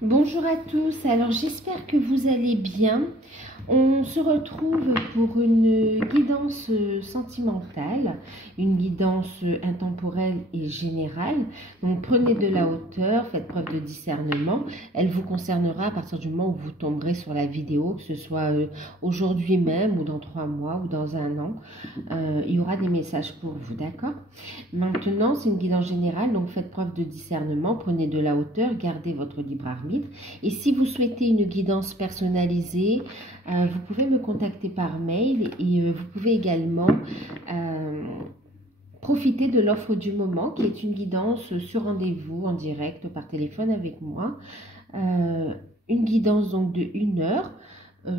Bonjour à tous, alors j'espère que vous allez bien. On se retrouve pour une guidance sentimentale, une guidance intemporelle et générale. Donc prenez de la hauteur, faites preuve de discernement. Elle vous concernera à partir du moment où vous tomberez sur la vidéo, que ce soit aujourd'hui même ou dans 3 mois ou dans 1 an. Il y aura des messages pour vous, d'accord? Maintenant, c'est une guidance générale, donc faites preuve de discernement, prenez de la hauteur, gardez votre libre arbitre. Et si vous souhaitez une guidance personnalisée, vous pouvez me contacter par mail et vous pouvez également profiter de l'offre du moment qui est une guidance sur rendez-vous en direct par téléphone avec moi. Une guidance donc de 1 heure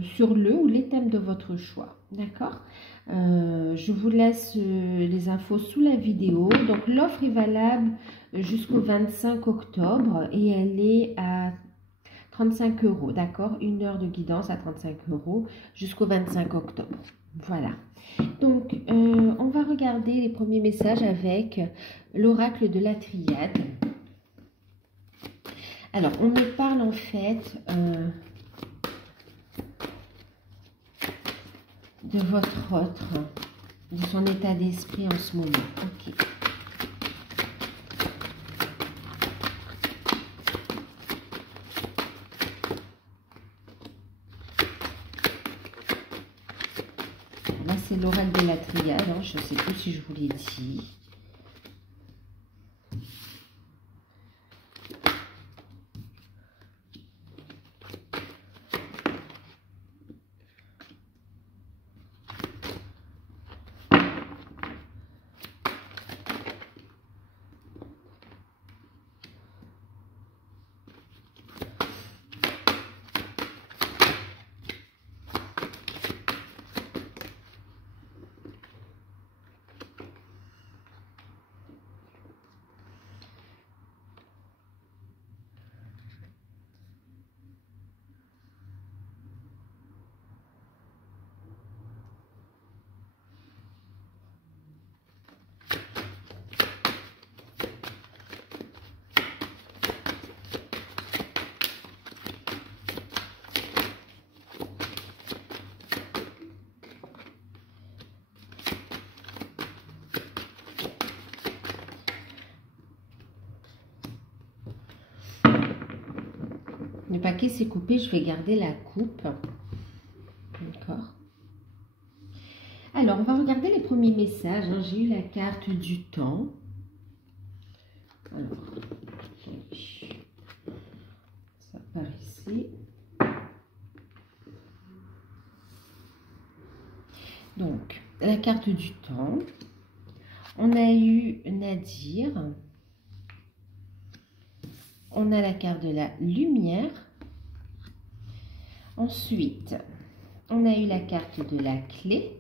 sur le ou les thèmes de votre choix. D'accord? Je vous laisse les infos sous la vidéo. Donc l'offre est valable jusqu'au 25 octobre et elle est à 35 €, d'accord? 1 heure de guidance à 35 € jusqu'au 25 octobre. Voilà. Donc, on va regarder les premiers messages avec l'oracle de la triade. Alors, on me parle en fait de votre autre, de son état d'esprit en ce moment. Ok. Là, c'est l'oracle de la triade, hein, je ne sais plus si je vous l'ai dit. Le paquet s'est coupé, je vais garder la coupe. D'accord. Alors, on va regarder les premiers messages. Hein. J'ai eu la carte du temps. Alors, ça part ici. Donc, la carte du temps. On a eu Nadir. On a la carte de la lumière. Ensuite, on a eu la carte de la clé.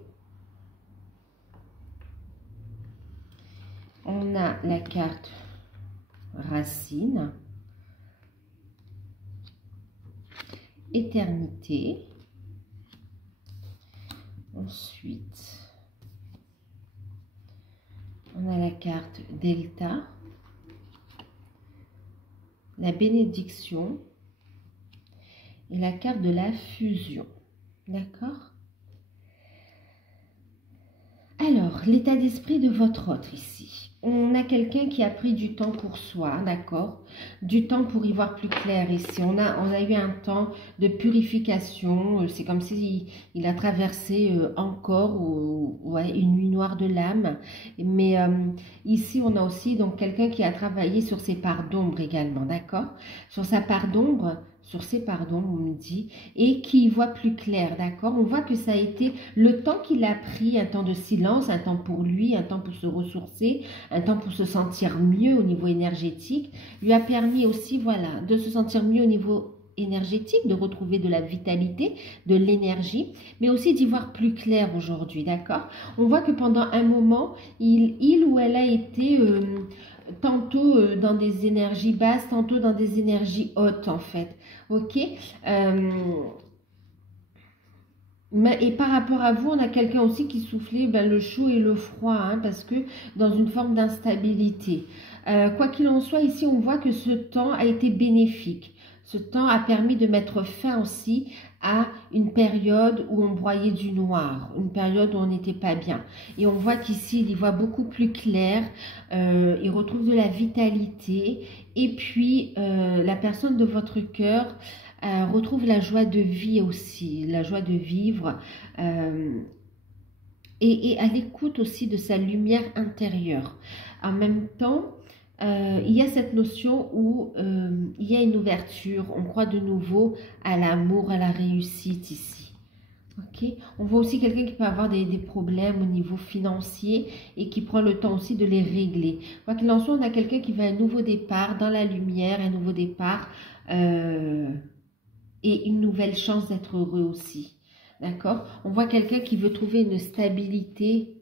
On a la carte racine. Éternité. Ensuite, on a la carte delta. La bénédiction et la carte de la fusion. D'accord? Alors, l'état d'esprit de votre autre ici. On a quelqu'un qui a pris du temps pour soi, d'accord? Du temps pour y voir plus clair ici. On a eu un temps de purification. C'est comme si il a traversé encore une nuit noire de l'âme. Mais ici, on a aussi donc quelqu'un qui a travaillé sur ses parts d'ombre également, d'accord? Sur sa part d'ombre, sur ses pardons, on me dit, et qui y voit plus clair, d'accord? On voit que ça a été le temps qu'il a pris, un temps de silence, un temps pour lui, un temps pour se ressourcer, un temps pour se sentir mieux au niveau énergétique, lui a permis aussi, voilà, de se sentir mieux au niveau énergétique, de retrouver de la vitalité, de l'énergie, mais aussi d'y voir plus clair aujourd'hui, d'accord? On voit que pendant un moment, il ou elle a été tantôt dans des énergies basses, tantôt dans des énergies hautes, en fait. Ok? Et par rapport à vous, on a quelqu'un aussi qui soufflait le chaud et le froid, hein, parce que dans une forme d'instabilité. Quoi qu'il en soit, ici, on voit que ce temps a été bénéfique. Ce temps a permis de mettre fin aussi à une période où on broyait du noir, une période où on n'était pas bien. Et on voit qu'ici, il y voit beaucoup plus clair, il retrouve de la vitalité. Et puis, la personne de votre cœur retrouve la joie de vie aussi, la joie de vivre. Et à l'écoute aussi de sa lumière intérieure. En même temps, il y a cette notion où il y a une ouverture, on croit de nouveau à l'amour, à la réussite ici. Okay. On voit aussi quelqu'un qui peut avoir des problèmes au niveau financier et qui prend le temps aussi de les régler. Quoi qu'il en soit, on a quelqu'un qui veut un nouveau départ dans la lumière, un nouveau départ et une nouvelle chance d'être heureux aussi. D'accord? On voit quelqu'un qui veut trouver une stabilité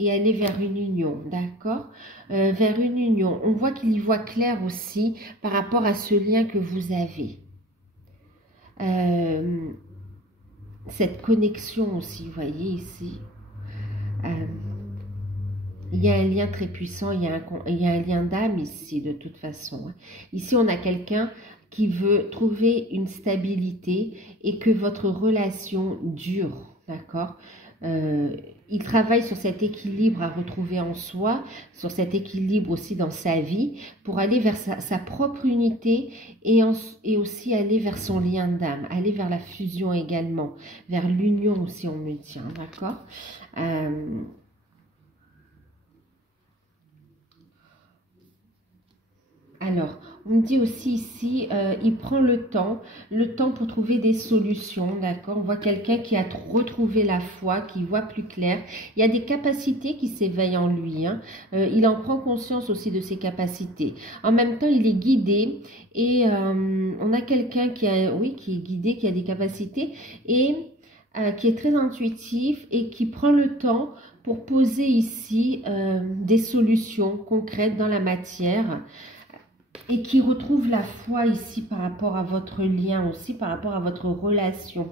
et aller vers une union, d'accord? Vers une union. On voit qu'il y voit clair aussi par rapport à ce lien que vous avez. Cette connexion aussi, vous voyez ici. Il y a un lien très puissant, il y a un lien d'âme ici de toute façon. Ici, on a quelqu'un qui veut trouver une stabilité et que votre relation dure, d'accord? Il travaille sur cet équilibre à retrouver en soi, sur cet équilibre aussi dans sa vie, pour aller vers sa propre unité et aussi aller vers son lien d'âme, aller vers la fusion également, vers l'union aussi on me dit, d'accord? Alors, on me dit aussi ici, il prend le temps pour trouver des solutions, d'accord? On voit quelqu'un qui a retrouvé la foi, qui voit plus clair. Il y a des capacités qui s'éveillent en lui, hein. Il en prend conscience aussi de ses capacités. En même temps, il est guidé et on a quelqu'un qui est guidé, qui a des capacités et qui est très intuitif et qui prend le temps pour poser ici des solutions concrètes dans la matière. Et qui retrouve la foi ici par rapport à votre lien aussi, par rapport à votre relation.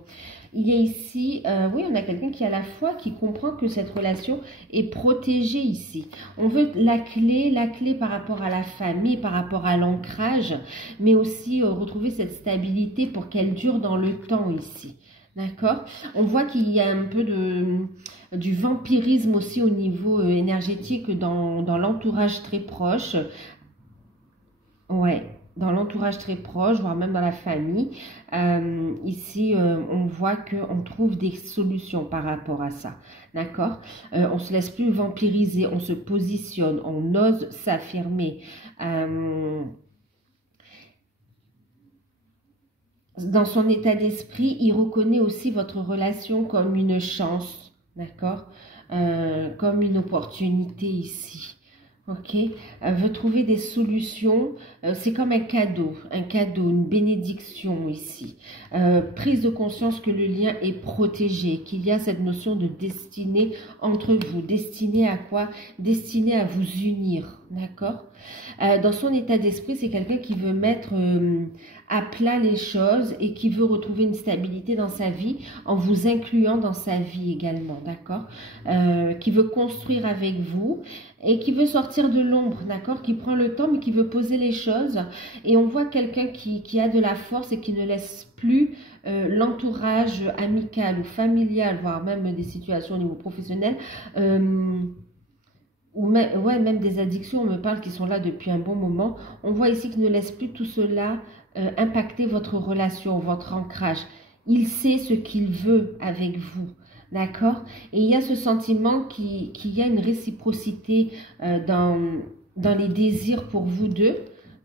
Il y a ici, oui, on a quelqu'un qui a la foi, qui comprend que cette relation est protégée ici. On veut la clé par rapport à la famille, par rapport à l'ancrage, mais aussi retrouver cette stabilité pour qu'elle dure dans le temps ici. D'accord? On voit qu'il y a un peu du vampirisme aussi au niveau énergétique dans l'entourage très proche. Ouais, dans l'entourage très proche, voire même dans la famille. Ici, on voit qu'on trouve des solutions par rapport à ça. D'accord? On ne se laisse plus vampiriser, on se positionne, on ose s'affirmer. Dans son état d'esprit, il reconnaît aussi votre relation comme une chance. D'accord? Comme une opportunité ici. Ok, veut trouver des solutions, c'est comme un cadeau, une bénédiction ici. Prise de conscience que le lien est protégé, qu'il y a cette notion de destinée entre vous. Destinée à quoi? Destinée à vous unir, d'accord? Dans son état d'esprit, c'est quelqu'un qui veut mettre à plat les choses et qui veut retrouver une stabilité dans sa vie en vous incluant dans sa vie également, d'accord? Qui veut construire avec vous et qui veut sortir de l'ombre, d'accord? Qui prend le temps mais qui veut poser les choses. Et on voit quelqu'un qui a de la force et qui ne laisse plus l'entourage amical ou familial, voire même des situations au niveau professionnel, ou même, ouais, même des addictions, on me parle qui sont là depuis un bon moment. On voit ici qu'il ne laisse plus tout cela impacter votre relation, votre ancrage. Il sait ce qu'il veut avec vous. D'accord? Et il y a ce sentiment qu'il y a une réciprocité dans les désirs pour vous deux.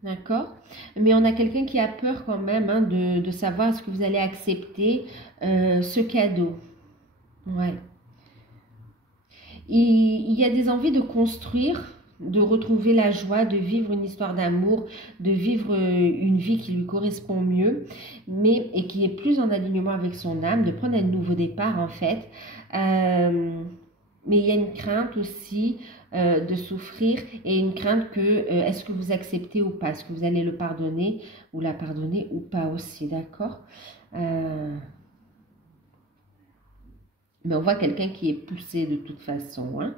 D'accord? Mais on a quelqu'un qui a peur quand même hein, de savoir est-ce que vous allez accepter ce cadeau. Ouais. Il y a des envies de construire, de retrouver la joie, de vivre une histoire d'amour, de vivre une vie qui lui correspond mieux, et qui est plus en alignement avec son âme, de prendre un nouveau départ en fait. Mais il y a une crainte aussi de souffrir et une crainte que est-ce que vous acceptez ou pas, est-ce que vous allez le pardonner ou la pardonner ou pas aussi, d'accord? Mais on voit quelqu'un qui est poussé de toute façon. Hein.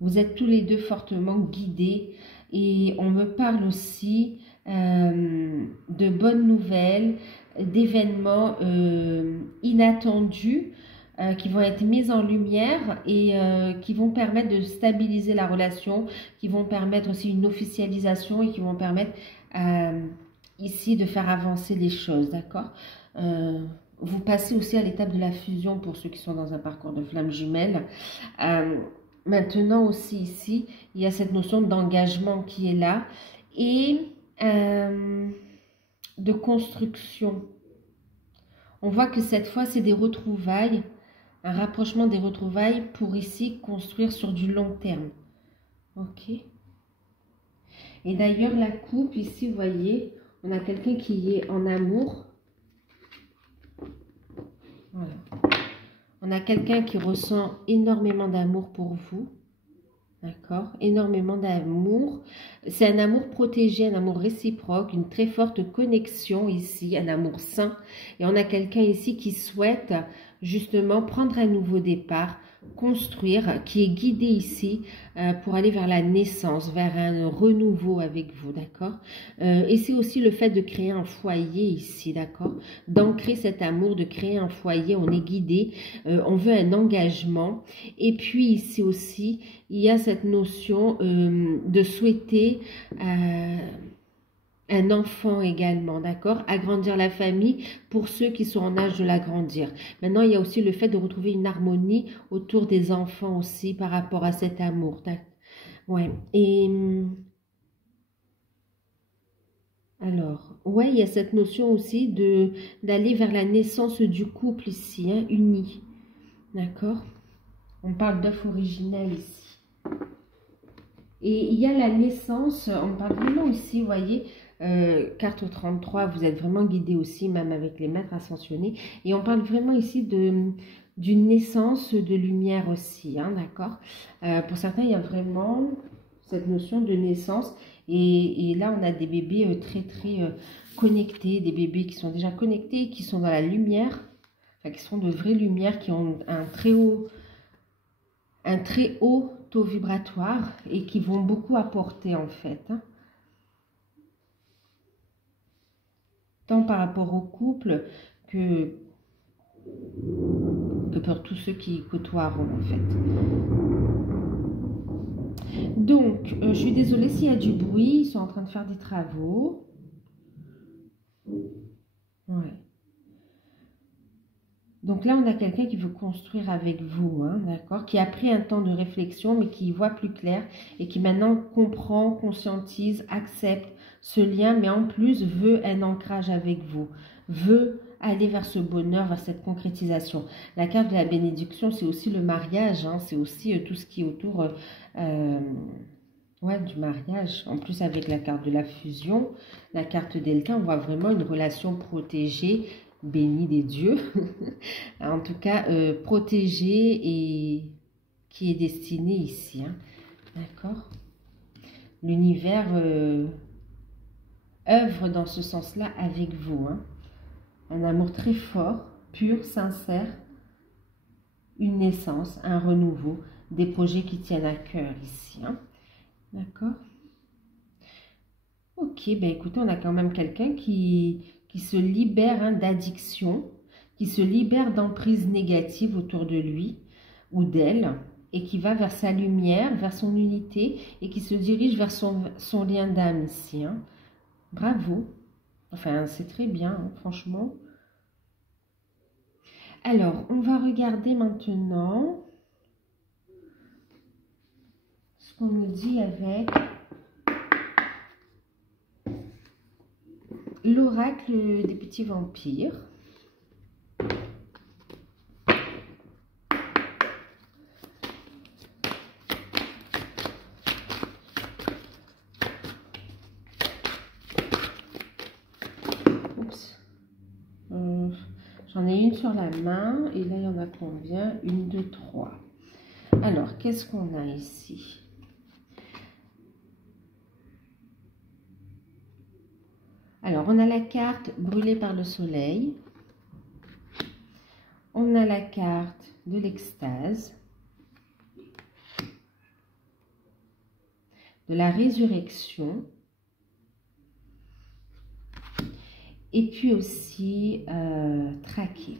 Vous êtes tous les deux fortement guidés Et on me parle aussi de bonnes nouvelles, d'événements inattendus qui vont être mis en lumière et qui vont permettre de stabiliser la relation, qui vont permettre aussi une officialisation et qui vont permettre ici de faire avancer les choses, d'accord? Vous passez aussi à l'étape de la fusion pour ceux qui sont dans un parcours de flamme jumelle. Maintenant aussi ici, il y a cette notion d'engagement qui est là et de construction. On voit que cette fois, c'est des retrouvailles, un rapprochement des retrouvailles pour ici construire sur du long terme. Ok. Et d'ailleurs, la coupe, ici, vous voyez, on a quelqu'un qui est en amour. Voilà. On a quelqu'un qui ressent énormément d'amour pour vous. D'accord? Énormément d'amour. C'est un amour protégé, un amour réciproque, une très forte connexion ici, un amour sain. Et on a quelqu'un ici qui souhaite justement prendre un nouveau départ, construire, qui est guidé ici pour aller vers la naissance, vers un renouveau avec vous, d'accord? Et c'est aussi le fait de créer un foyer ici, d'accord? D'ancrer cet amour, de créer un foyer, on est guidé, on veut un engagement. Et puis ici aussi, il y a cette notion de souhaiter un enfant également, d'accord? Agrandir la famille pour ceux qui sont en âge de l'agrandir. Maintenant, il y a aussi le fait de retrouver une harmonie autour des enfants aussi par rapport à cet amour. Ouais. Et alors, ouais, il y a cette notion aussi d'aller vers la naissance du couple ici, hein, uni. D'accord? On parle d'œuf originel ici. Et il y a la naissance, on parle vraiment ici, vous voyez, carte au 33, vous êtes vraiment guidé aussi, même avec les maîtres ascensionnés. Et on parle vraiment ici d'une naissance de lumière aussi, hein, d'accord? Pour certains, il y a vraiment cette notion de naissance. Et là, on a des bébés très, très connectés, des bébés qui sont déjà connectés, qui sont dans la lumière, enfin, qui sont de vraies lumières, qui ont un très haut taux vibratoire et qui vont beaucoup apporter en fait. Hein. Tant par rapport au couple que pour tous ceux qui côtoieront en fait. Donc, je suis désolée s'il y a du bruit, ils sont en train de faire des travaux. Ouais. Donc là, on a quelqu'un qui veut construire avec vous, hein, d'accord, qui a pris un temps de réflexion, mais qui y voit plus clair et qui maintenant comprend, conscientise, accepte ce lien, mais en plus veut un ancrage avec vous, veut aller vers ce bonheur, vers cette concrétisation. La carte de la bénédiction, c'est aussi le mariage, hein, c'est aussi tout ce qui est autour ouais, du mariage. En plus, avec la carte de la fusion, la carte d'Elkin, on voit vraiment une relation protégée, béni des dieux, en tout cas protégé et qui est destiné ici, hein. D'accord? L'univers œuvre dans ce sens-là avec vous, hein. Un amour très fort, pur, sincère, une naissance, un renouveau, des projets qui tiennent à cœur ici, hein. D'accord? Ok, ben écoutez, on a quand même quelqu'un qui se libère, hein, d'addiction, qui se libère d'emprise négative autour de lui ou d'elle et qui va vers sa lumière, vers son unité et qui se dirige vers son lien d'âme ici. Hein. Bravo. Enfin, c'est très bien, hein, franchement. Alors, on va regarder maintenant ce qu'on nous dit avec l'oracle des petits vampires. Oups. J'en ai une sur la main et là il y en a combien? Une, deux, trois. Alors, qu'est-ce qu'on a ici? Alors, on a la carte brûlée par le soleil. On a la carte de l'extase. de la résurrection. Et puis aussi traquer,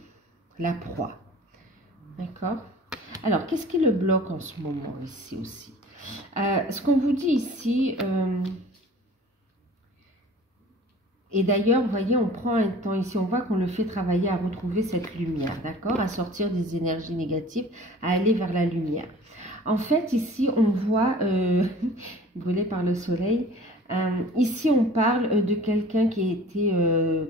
la proie. D'accord? Alors, qu'est-ce qui le bloque en ce moment ici aussi? Ce qu'on vous dit ici, et d'ailleurs, vous voyez, on prend un temps ici, on voit qu'on le fait travailler à retrouver cette lumière, d'accord? À sortir des énergies négatives, à aller vers la lumière. En fait, ici, on voit, brûlé par le soleil, ici, on parle de quelqu'un qui a été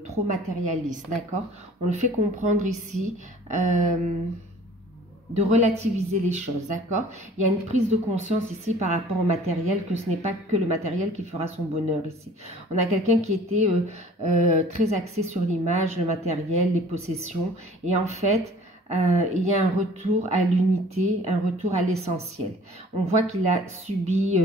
trop matérialiste, d'accord? On le fait comprendre ici, de relativiser les choses, d'accord? Il y a une prise de conscience ici par rapport au matériel, que ce n'est pas que le matériel qui fera son bonheur ici. On a quelqu'un qui était très axé sur l'image, le matériel, les possessions, et en fait, il y a un retour à l'unité, un retour à l'essentiel. On voit qu'il a subi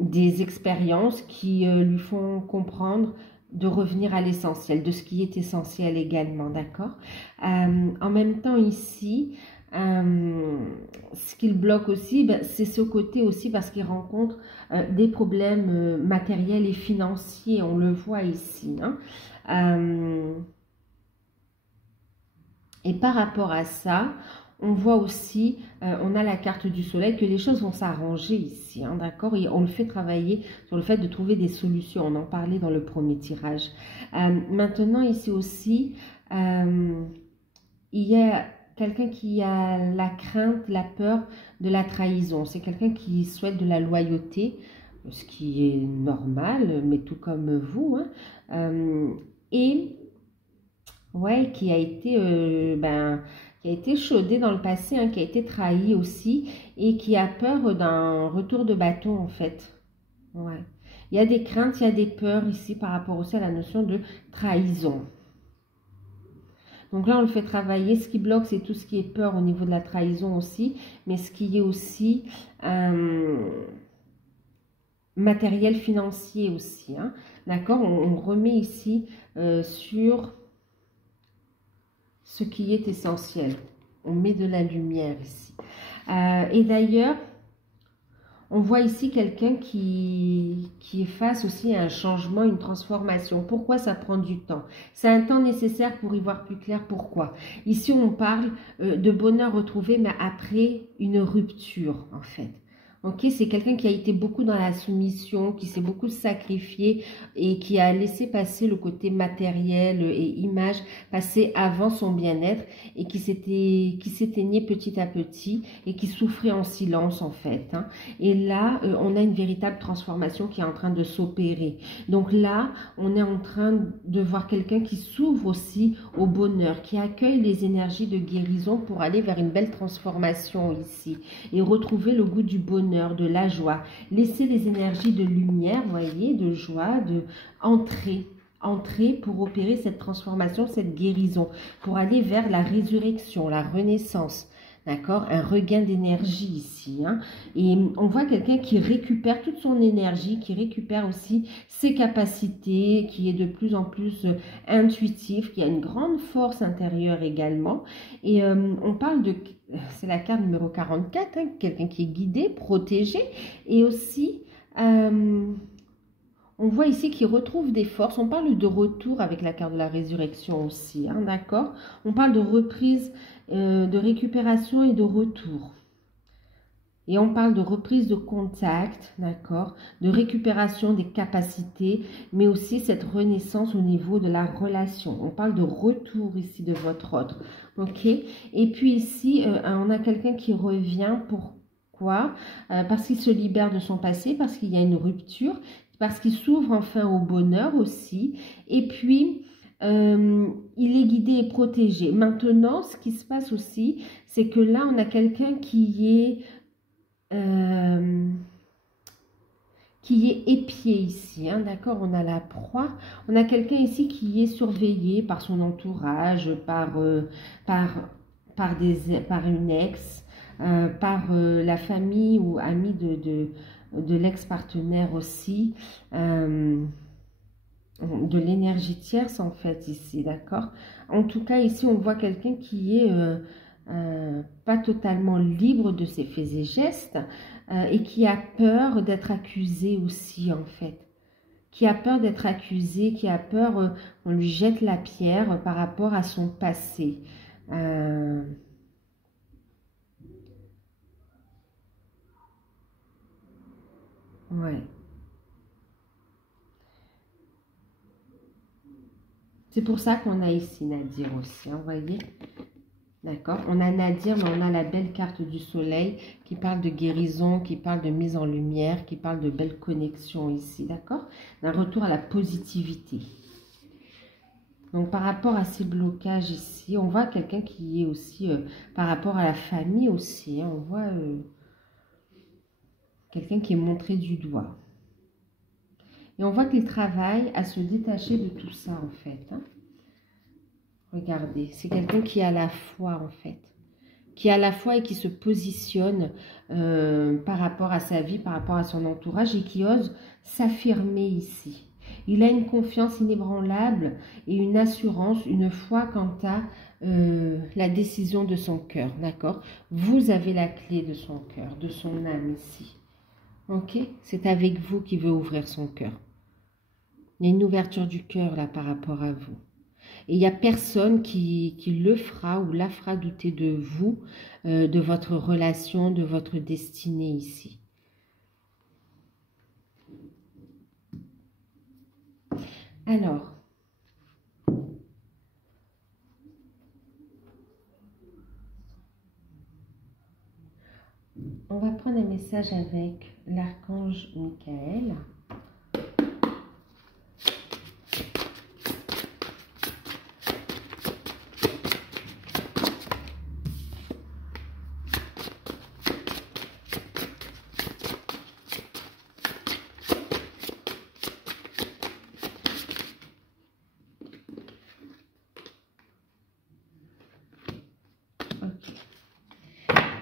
des expériences qui lui font comprendre de revenir à l'essentiel, de ce qui est essentiel également, d'accord? En même temps ici, ce qu'il bloque aussi, ben, c'est ce côté aussi parce qu'il rencontre des problèmes matériels et financiers, on le voit ici, hein? Et par rapport à ça, on voit aussi, on a la carte du soleil, que les choses vont s'arranger ici, hein, d'accord? Et on le fait travailler sur le fait de trouver des solutions. On en parlait dans le premier tirage. Maintenant, ici aussi, il y a quelqu'un qui a la crainte, la peur de la trahison. C'est quelqu'un qui souhaite de la loyauté, ce qui est normal, mais tout comme vous, hein. Et ouais, qui a été, qui a été chaudé dans le passé, hein, qui a été trahi aussi, et qui a peur d'un retour de bâton, en fait. Ouais. Il y a des craintes, il y a des peurs ici par rapport aussi à la notion de trahison. Donc là, on le fait travailler. Ce qui bloque, c'est tout ce qui est peur au niveau de la trahison aussi, mais ce qui est aussi matériel financier aussi, hein. D'accord? On remet ici sur ce qui est essentiel. On met de la lumière ici. Et d'ailleurs, on voit ici quelqu'un qui est face aussi à un changement, une transformation. Pourquoi ça prend du temps? C'est un temps nécessaire pour y voir plus clair. Pourquoi? Ici, on parle de bonheur retrouvé, mais après une rupture, en fait. Ok, c'est quelqu'un qui a été beaucoup dans la soumission, qui s'est beaucoup sacrifié et qui a laissé passer le côté matériel et image passer avant son bien-être et qui s'éteignait petit à petit et qui souffrait en silence en fait, hein. Et là, on a une véritable transformation qui est en train de s'opérer. Donc là, on est en train de voir quelqu'un qui s'ouvre aussi au bonheur, qui accueille les énergies de guérison pour aller vers une belle transformation ici et retrouver le goût du bonheur, de la joie, laisser les énergies de lumière, vous voyez, de joie, de entrer pour opérer cette transformation, cette guérison, pour aller vers la résurrection, la renaissance. D'accord? Un regain d'énergie ici, hein? Et on voit quelqu'un qui récupère toute son énergie, qui récupère aussi ses capacités, qui est de plus en plus intuitif, qui a une grande force intérieure également. Et on parle de... C'est la carte numéro 44, hein, quelqu'un qui est guidé, protégé. Et aussi... on voit ici qu'il retrouve des forces. On parle de retour avec la carte de la résurrection aussi, hein, d'accord? On parle de reprise, de récupération et de retour. Et on parle de reprise de contact, d'accord? De récupération des capacités, mais aussi cette renaissance au niveau de la relation. On parle de retour ici de votre autre, ok? Et puis ici, on a quelqu'un qui revient. Pourquoi? Parce qu'il se libère de son passé, parce qu'il y a une rupture, parce qu'il s'ouvre enfin au bonheur aussi. Et puis, il est guidé et protégé. Maintenant, ce qui se passe aussi, c'est que là, on a quelqu'un qui est épié ici, hein, d'accord? On a la proie. On a quelqu'un ici qui est surveillé par son entourage, par une ex, par la famille ou amis de l'ex-partenaire aussi, de l'énergie tierce en fait ici, d'accord? En tout cas, ici, on voit quelqu'un qui est pas totalement libre de ses faits et gestes et qui a peur d'être accusé aussi en fait. Qui a peur d'être accusé, qui a peur on lui jette la pierre par rapport à son passé. Ouais. C'est pour ça qu'on a ici Nadir aussi, hein, vous voyez. D'accord. On a Nadir, mais on a la belle carte du soleil qui parle de guérison, qui parle de mise en lumière, qui parle de belles connexions ici, d'accord. D'un retour à la positivité. Donc, par rapport à ces blocages ici, on voit quelqu'un qui est aussi, par rapport à la famille aussi, hein, on voit quelqu'un qui est montré du doigt. Et on voit qu'il travaille à se détacher de tout ça, en fait. Hein. Regardez, c'est quelqu'un qui a la foi, en fait. Qui a la foi et qui se positionne par rapport à sa vie, par rapport à son entourage et qui ose s'affirmer ici. Il a une confiance inébranlable et une assurance, une foi quant à la décision de son cœur, d'accord? Vous avez la clé de son cœur, de son âme ici, ok? C'est avec vous qu'il veut ouvrir son cœur. Il y a une ouverture du cœur là par rapport à vous. Et il n'y a personne qui le fera ou la fera douter de vous, de votre relation, de votre destinée ici. Alors, on va prendre un message avec l'archange Michael.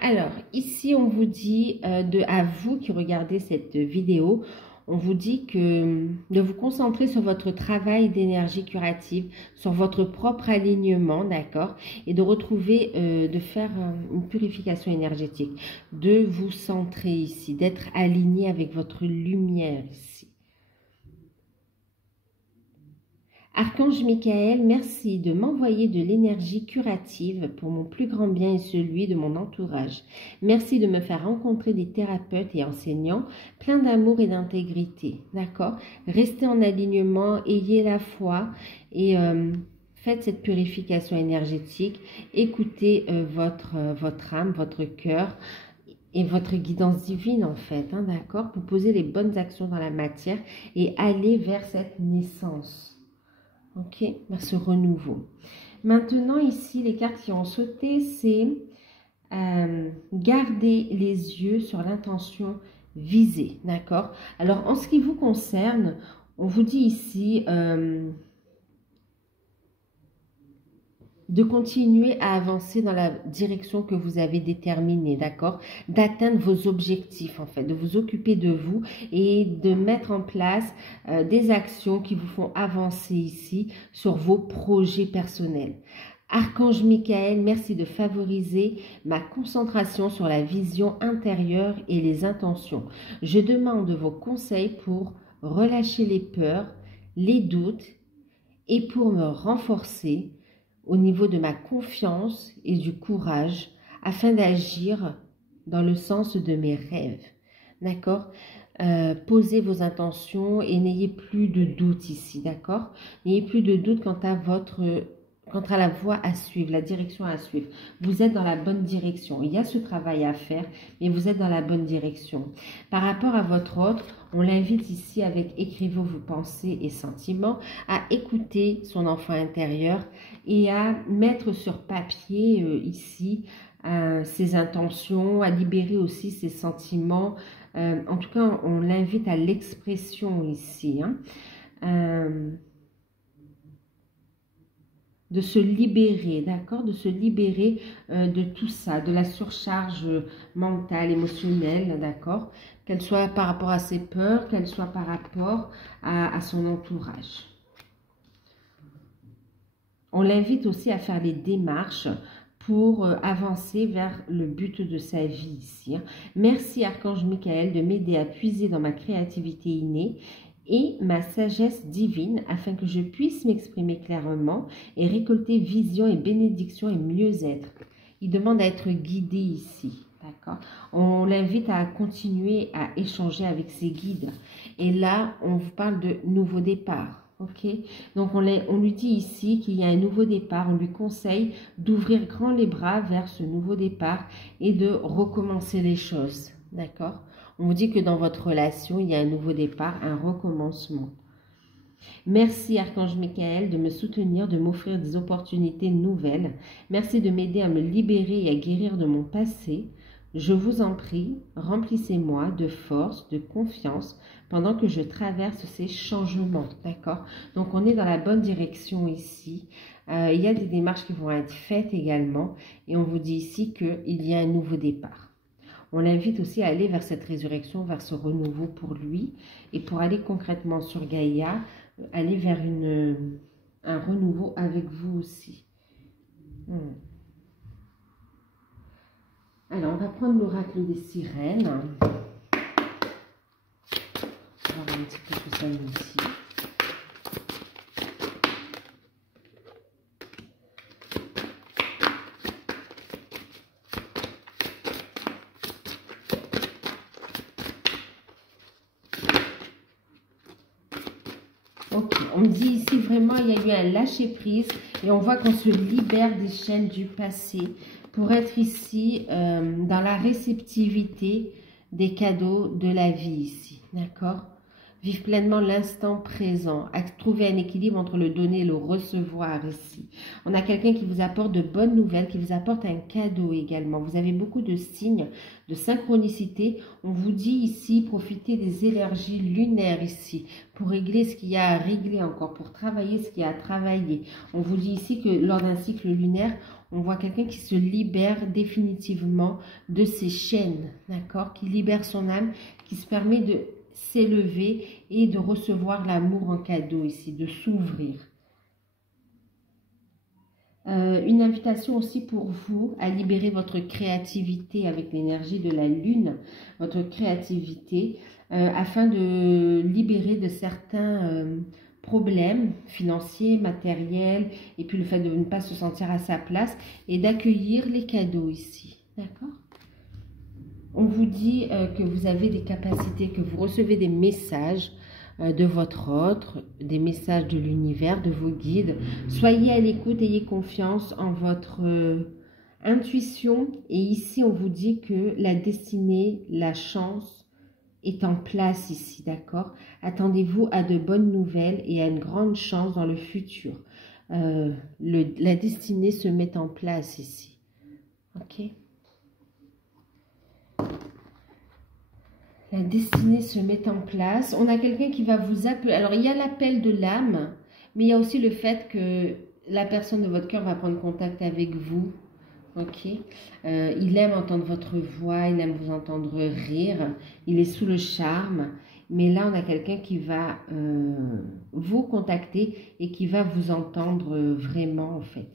Alors, ici, on vous dit, à vous qui regardez cette vidéo, on vous dit que de vous concentrer sur votre travail d'énergie curative, sur votre propre alignement, d'accord, et de retrouver, de faire une purification énergétique, de vous centrer ici, d'être aligné avec votre lumière ici. Archange Michael, merci de m'envoyer de l'énergie curative pour mon plus grand bien et celui de mon entourage. Merci de me faire rencontrer des thérapeutes et enseignants pleins d'amour et d'intégrité. D'accord? Restez en alignement, ayez la foi et faites cette purification énergétique. Écoutez votre âme, votre cœur et votre guidance divine en fait. Hein, d'accord? Pour poser les bonnes actions dans la matière et aller vers cette naissance. Ok, vers ce renouveau. Maintenant, ici, les cartes qui ont sauté, c'est garder les yeux sur l'intention visée, d'accord? Alors, en ce qui vous concerne, on vous dit ici de continuer à avancer dans la direction que vous avez déterminée, d'accord? D'atteindre vos objectifs, en fait, de vous occuper de vous et de mettre en place des actions qui vous font avancer ici sur vos projets personnels. Archange Michael, merci de favoriser ma concentration sur la vision intérieure et les intentions. Je demande vos conseils pour relâcher les peurs, les doutes et pour me renforcer au niveau de ma confiance et du courage afin d'agir dans le sens de mes rêves. D'accord? Posez vos intentions et n'ayez plus de doute ici, d'accord? N'ayez plus de doute quant à la voie à suivre, la direction à suivre. Vous êtes dans la bonne direction. Il y a ce travail à faire, mais vous êtes dans la bonne direction. Par rapport à votre autre, on l'invite ici avec écrivez vos pensées et sentiments, à écouter son enfant intérieur et à mettre sur papier ici ses intentions, à libérer aussi ses sentiments. En tout cas, on l'invite à l'expression ici. Hein. De se libérer, d'accord? De se libérer de tout ça, de la surcharge mentale, émotionnelle, d'accord? Qu'elle soit par rapport à ses peurs, qu'elle soit par rapport à son entourage. On l'invite aussi à faire les démarches pour avancer vers le but de sa vie ici. Merci Archange Michael de m'aider à puiser dans ma créativité innée et ma sagesse divine afin que je puisse m'exprimer clairement et récolter vision et bénédiction et mieux-être. Il demande à être guidé ici. D'accord. On l'invite à continuer à échanger avec ses guides. Et là, on vous parle de nouveau départ. Ok. Donc, on lui dit ici qu'il y a un nouveau départ. On lui conseille d'ouvrir grand les bras vers ce nouveau départ et de recommencer les choses. D'accord. On vous dit que dans votre relation, il y a un nouveau départ, un recommencement. Merci Archange Michael de me soutenir, de m'offrir des opportunités nouvelles. Merci de m'aider à me libérer et à guérir de mon passé. Je vous en prie, remplissez-moi de force, de confiance pendant que je traverse ces changements. D'accord? Donc, on est dans la bonne direction ici. Il y a des démarches qui vont être faites également. Et on vous dit ici qu'il y a un nouveau départ. On l'invite aussi à aller vers cette résurrection, vers ce renouveau pour lui. Et pour aller concrètement sur Gaïa, aller vers un renouveau avec vous aussi. Alors, on va prendre l'oracle des sirènes. On va voir un petit peu tout ça nous dit. Ok, on me dit ici vraiment il y a eu un lâcher prise et on voit qu'on se libère des chaînes du passé pour être ici dans la réceptivité des cadeaux de la vie ici, d'accord? Vivre pleinement l'instant présent, à trouver un équilibre entre le donner et le recevoir ici. On a quelqu'un qui vous apporte de bonnes nouvelles, qui vous apporte un cadeau également. Vous avez beaucoup de signes de synchronicité. On vous dit ici, profitez des énergies lunaires ici, pour régler ce qu'il y a à régler encore, pour travailler ce qu'il y a à travailler. On vous dit ici que lors d'un cycle lunaire, on voit quelqu'un qui se libère définitivement de ses chaînes, d'accord? Qui libère son âme, qui se permet de s'élever et de recevoir l'amour en cadeau ici, de s'ouvrir. Une invitation aussi pour vous à libérer votre créativité avec l'énergie de la lune, votre créativité, afin de libérer de certains problèmes financiers, matériels, et puis le fait de ne pas se sentir à sa place et d'accueillir les cadeaux ici, d'accord? On vous dit que vous avez des capacités, que vous recevez des messages de votre autre, des messages de l'univers, de vos guides. Soyez à l'écoute, ayez confiance en votre intuition. Et ici, on vous dit que la destinée, la chance est en place ici, d'accord? Attendez-vous à de bonnes nouvelles et à une grande chance dans le futur. La destinée se met en place ici, ok? La destinée se met en place. On a quelqu'un qui va vous appeler. Alors, il y a l'appel de l'âme, mais il y a aussi le fait que la personne de votre cœur va prendre contact avec vous. Ok. Il aime entendre votre voix, il aime vous entendre rire. Il est sous le charme. Mais là, on a quelqu'un qui va vous contacter et qui va vous entendre vraiment, en fait.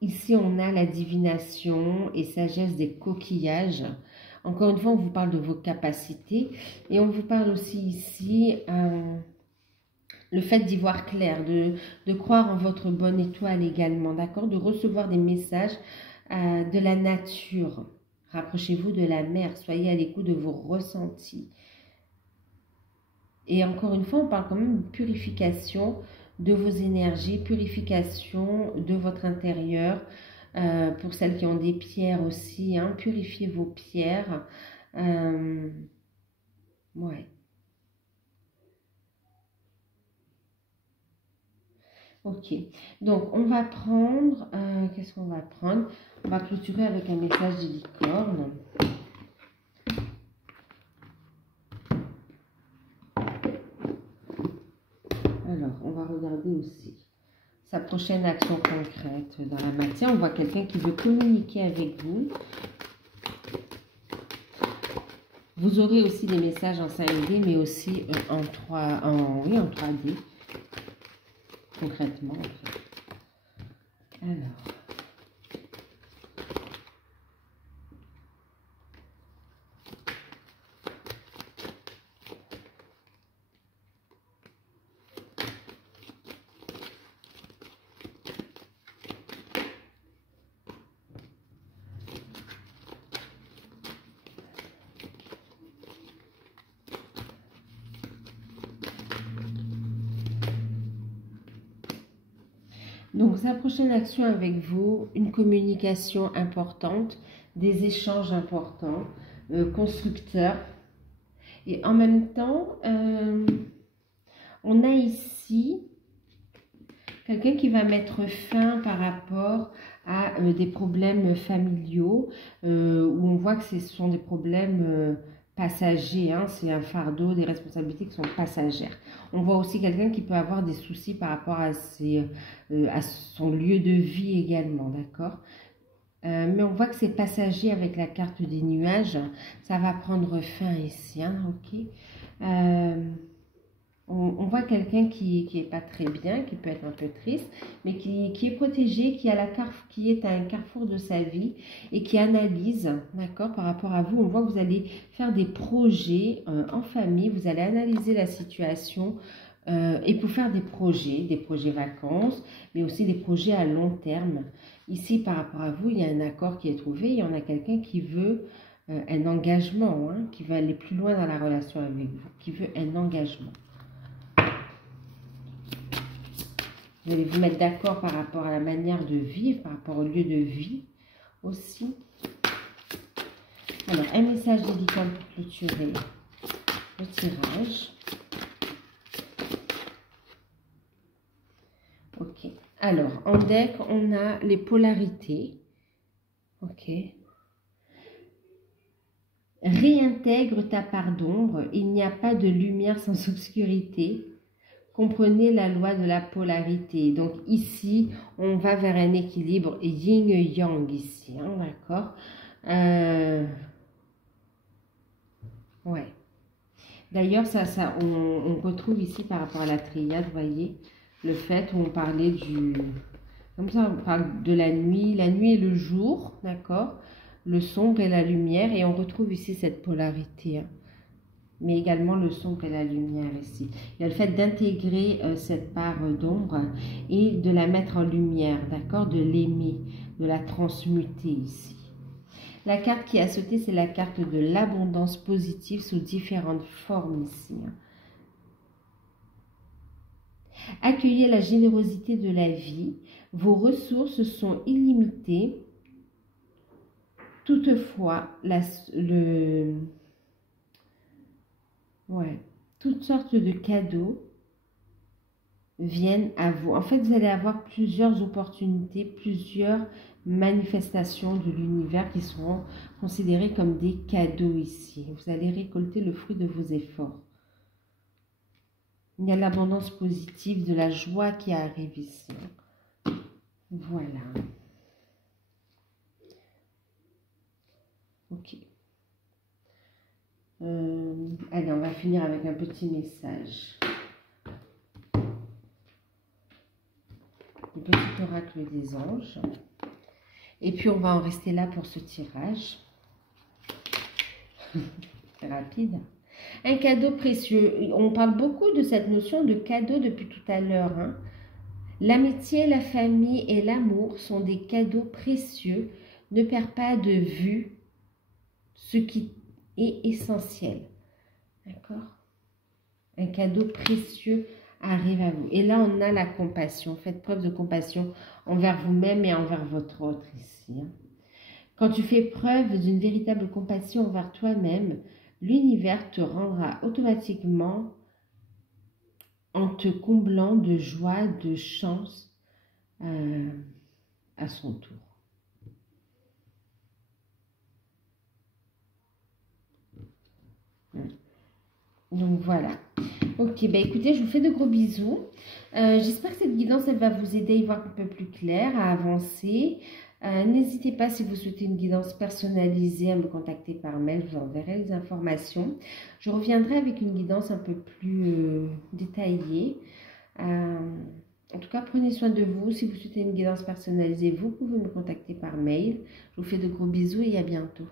Ici, on a la divination et sagesse des coquillages. Encore une fois, on vous parle de vos capacités. Et on vous parle aussi ici, le fait d'y voir clair, de croire en votre bonne étoile également, d'accord? De recevoir des messages de la nature. Rapprochez-vous de la mer, soyez à l'écoute de vos ressentis. Et encore une fois, on parle quand même de purification de vos énergies, purification de votre intérieur. Pour celles qui ont des pierres aussi, hein, purifiez vos pierres. Ouais. Ok, donc on va prendre, qu'est-ce qu'on va prendre? On va clôturer avec un message des licornes. Alors, on va regarder aussi sa prochaine action concrète dans la matière. On voit quelqu'un qui veut communiquer avec vous. Vous aurez aussi des messages en 5D, mais aussi en 3D. concrètement en fait. Alors. Donc, sa prochaine action avec vous, une communication importante, des échanges importants, constructeurs. Et en même temps, on a ici quelqu'un qui va mettre fin par rapport à des problèmes familiaux, où on voit que ce sont des problèmes passagers, hein, c'est un fardeau, des responsabilités qui sont passagères. On voit aussi quelqu'un qui peut avoir des soucis par rapport à son lieu de vie également, d'accord? Mais on voit que c'est passager avec la carte des nuages, ça va prendre fin ici, hein, ok? On voit quelqu'un qui est pas très bien, qui peut être un peu triste, mais qui est protégé, qui est à un carrefour de sa vie et qui analyse, d'accord, par rapport à vous. On voit que vous allez faire des projets en famille, vous allez analyser la situation et pour faire des projets vacances, mais aussi des projets à long terme. Ici, par rapport à vous, il y a un accord qui est trouvé, il y en a quelqu'un qui veut un engagement, hein, qui veut aller plus loin dans la relation avec vous, qui veut un engagement. Vous allez vous mettre d'accord par rapport à la manière de vivre, par rapport au lieu de vie aussi. Alors, un message délicat pour clôturer le tirage. Ok. Alors, en deck, on a les polarités. Ok. Réintègre ta part d'ombre. Il n'y a pas de lumière sans obscurité. Comprenez la loi de la polarité. Donc ici, on va vers un équilibre yin-yang ici, hein, d'accord? Ouais. D'ailleurs, on retrouve ici par rapport à la triade, vous voyez, le fait où on parlait comme ça, on parle de la nuit et le jour, d'accord? Le sombre et la lumière, et on retrouve ici cette polarité, hein, mais également le sombre et la lumière ici. Il y a le fait d'intégrer cette part d'ombre et de la mettre en lumière, d'accord? De l'aimer, de la transmuter ici. La carte qui a sauté, c'est la carte de l'abondance positive sous différentes formes ici. Accueillez la générosité de la vie. Vos ressources sont illimitées. Toutefois, toutes sortes de cadeaux viennent à vous. En fait, vous allez avoir plusieurs opportunités, plusieurs manifestations de l'univers qui seront considérées comme des cadeaux ici. Vous allez récolter le fruit de vos efforts. Il y a l'abondance positive, de la joie qui arrive ici. Voilà. Ok. Allez, on va finir avec un petit message. Le petit oracle des anges. Et puis, on va en rester là pour ce tirage. C'est rapide. Un cadeau précieux. On parle beaucoup de cette notion de cadeau depuis tout à l'heure. Hein. L'amitié, la famille et l'amour sont des cadeaux précieux. Ne perds pas de vue ce qui est essentiel. D'accord? Un cadeau précieux arrive à vous. Et là, on a la compassion. Faites preuve de compassion envers vous-même et envers votre autre ici. Hein. Quand tu fais preuve d'une véritable compassion envers toi-même, l'univers te rendra automatiquement en te comblant de joie, de chance à son tour. Donc voilà. Ok, bah écoutez, je vous fais de gros bisous. J'espère que cette guidance, elle va vous aider à y voir un peu plus clair, à avancer. N'hésitez pas, si vous souhaitez une guidance personnalisée, à me contacter par mail, je vous enverrai les informations. Je reviendrai avec une guidance un peu plus détaillée. En tout cas, prenez soin de vous. Si vous souhaitez une guidance personnalisée, vous pouvez me contacter par mail. Je vous fais de gros bisous et à bientôt.